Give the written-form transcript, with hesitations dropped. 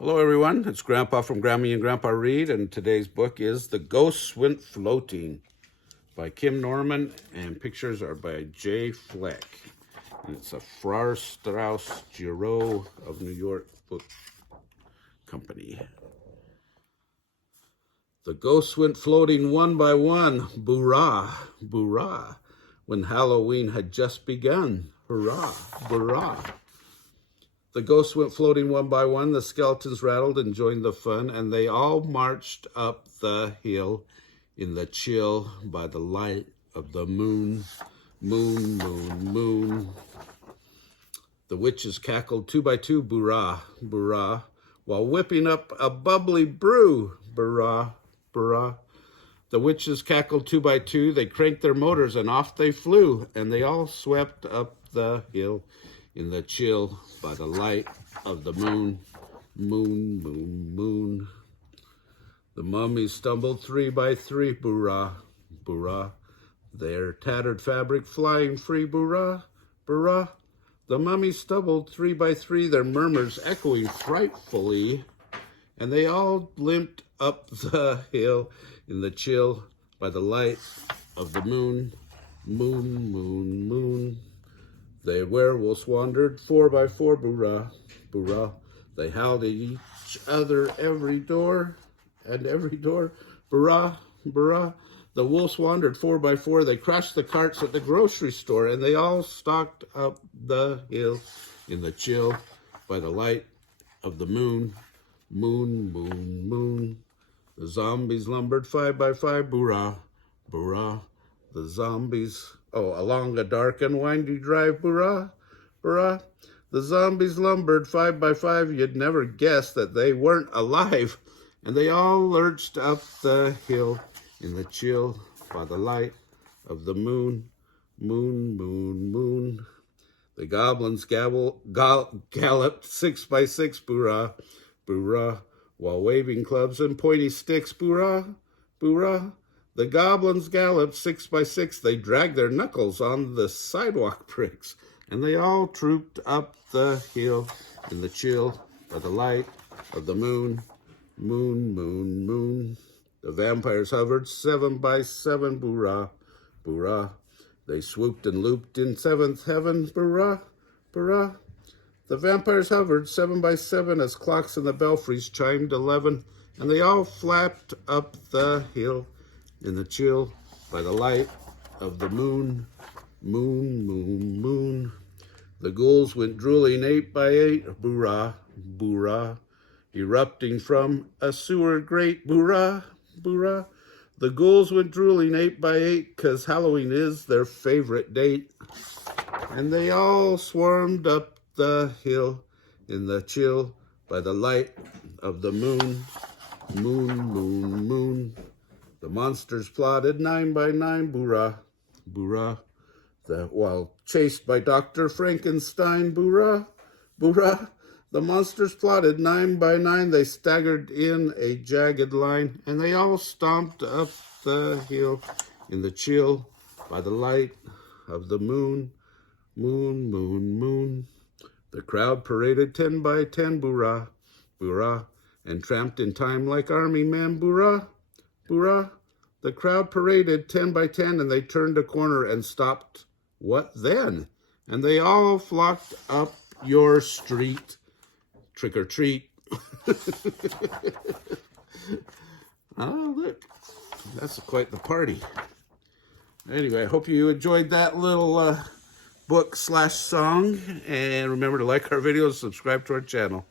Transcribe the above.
Hello everyone, it's Grandpa from Grammy and Grandpa Read, and today's book is The Ghosts Went Floating by Kim Norman, and pictures are by Jay Fleck. And it's a Farrar, Straus, Giroux of New York book company. The ghosts went floating one by one, boorah, boorah, when Halloween had just begun. Hurrah, boorah. The ghosts went floating one by one, the skeletons rattled and joined the fun, and they all marched up the hill in the chill by the light of the moon, moon, moon, moon. The witches cackled two by two, boorah, boorah, while whipping up a bubbly brew, boorah, boorah. The witches cackled two by two, they cranked their motors and off they flew, and they all swept up the hill in the chill by the light of the moon, moon, moon, moon. The mummies stumbled three by three, boorah, boorah, their tattered fabric flying free, boorah, boorah. The mummies stumbled three by three, their murmurs echoing frightfully, and they all limped up the hill in the chill by the light of the moon, moon, moon, moon. The werewolves wandered four by four, boorah, boorah. They howled at each other every door, boorah, boorah. The wolves wandered four by four. They crashed the carts at the grocery store, and they all stalked up the hill in the chill by the light of the moon, moon, moon, moon. The zombies lumbered five by five, boorah, boorah. The zombies, along a dark and windy drive, boorah, boorah. The zombies lumbered five by five. You'd never guess that they weren't alive. And they all lurched up the hill in the chill by the light of the moon, moon, moon, moon. The goblins galloped six by six, boorah, boorah, while waving clubs and pointy sticks, boorah, boorah. The goblins galloped six by six. They dragged their knuckles on the sidewalk bricks, and they all trooped up the hill in the chill by the light of the moon, moon, moon, moon. The vampires hovered seven by seven, boorah, boorah. They swooped and looped in seventh heaven, boorah, boorah. The vampires hovered seven by seven as clocks in the belfries chimed 11, and they all flapped up the hill in the chill by the light of the moon, moon, moon, moon. The ghouls went drooling eight by eight, boorah, boorah, erupting from a sewer grate, boorah, boorah. The ghouls went drooling eight by eight, 'cause Halloween is their favorite date. And they all swarmed up the hill in the chill by the light of the moon, moon, moon, moon. The monsters plotted nine by nine, boorah, boorah. While chased by Dr. Frankenstein, boorah, boorah. The monsters plotted nine by nine. They staggered in a jagged line, and they all stomped up the hill in the chill by the light of the moon, moon, moon, moon. The crowd paraded 10 by 10, boorah, boorah, and tramped in time like army men, boorah, boorah. The crowd paraded 10 by 10, and they turned a corner and stopped. What then? And they all flocked up your street. Trick or treat. Oh, look. That's quite the party. Anyway, I hope you enjoyed that little book/song. And remember to like our videos, subscribe to our channel.